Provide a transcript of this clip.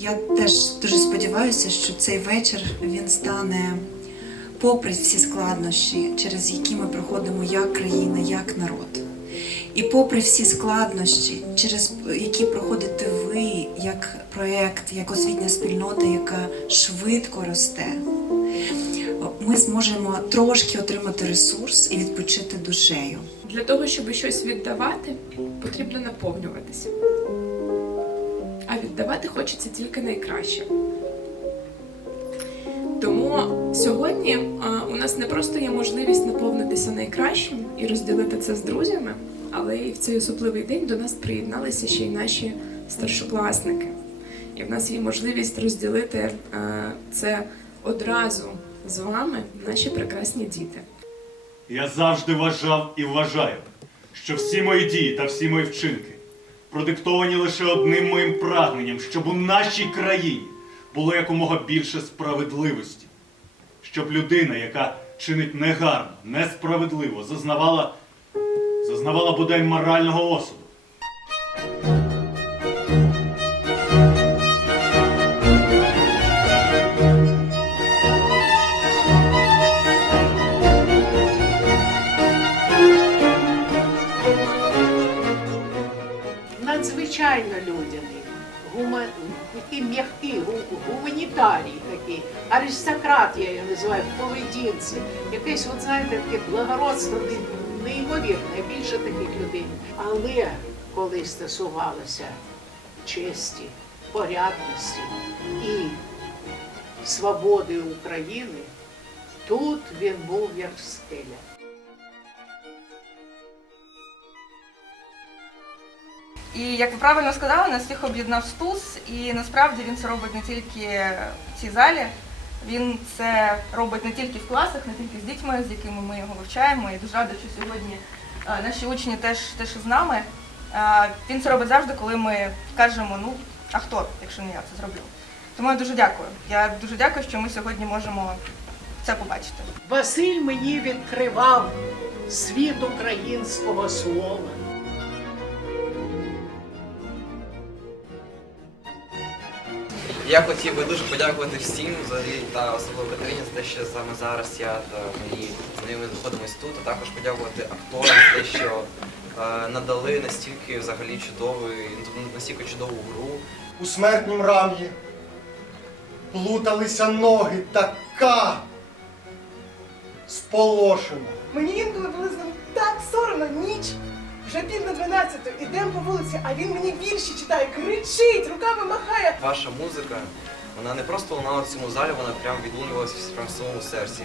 я теж дуже сподіваюся, що цей вечір він стане, попри всі складнощі, через які ми проходимо як країна, як народ. І попри всі складнощі, через які проходите ви як проєкт, як освітня спільнота, яка швидко росте, ми зможемо трошки отримати ресурс і відпочити душею. Для того, щоб щось віддавати, потрібно наповнюватися. А віддавати хочеться тільки найкраще. Тому сьогодні у нас не просто є можливість наповнитися найкращим і розділити це з друзями, але і в цей особливий день до нас приєдналися ще й наші старшокласники. І в нас є можливість розділити а, це одразу з вами, наші прекрасні діти. Я завжди вважав і вважаю, що всі мої дії та всі мої вчинки продиктовані лише одним моїм прагненням, щоб у нашій країні було якомога більше справедливості, щоб людина, яка чинить негарно, несправедливо, зазнавала, зазнавала бодай морального осуду. Надзвичайно людяний, гума... такий м'який, гу- гуманітарій такий, аристократ, я його називаю, поведінці. Якесь, от знаєте, таке благородство неймовірне, більше таких людей. Але коли стосувалося честі, порядності і свободи України, тут він був як скеля. І як ви правильно сказали, нас всіх об'єднав стус, і насправді він це робить не тільки в цій залі, він це робить не тільки в класах, не тільки з дітьми, з якими ми його вивчаємо. І дуже рада, що сьогодні е, наші учні теж, теж з нами. Е, Він це робить завжди, коли ми кажемо, ну, а хто, якщо не я це зроблю. Тому я дуже дякую. Я дуже дякую, що ми сьогодні можемо це побачити. Василь мені відкривав світ українського слова. Я хотів би дуже подякувати всім взагалі та особливо Катерині за те, що саме зараз я та мої знайомі знаходимось тут, а також подякувати акторам за те, що е, надали настільки взагалі чудовий, настільки чудову гру. у смертнім рам'ї плуталися ноги, така сполошена. Мені інколи було з ним так соромно, ніч. Вже пів на дванадцяту, ідемо по вулиці, а він мені вірші читає, кричить, руками махає. Ваша музика, вона не просто лунала в цьому залі, вона прям відлунювалася прямо в самому серці.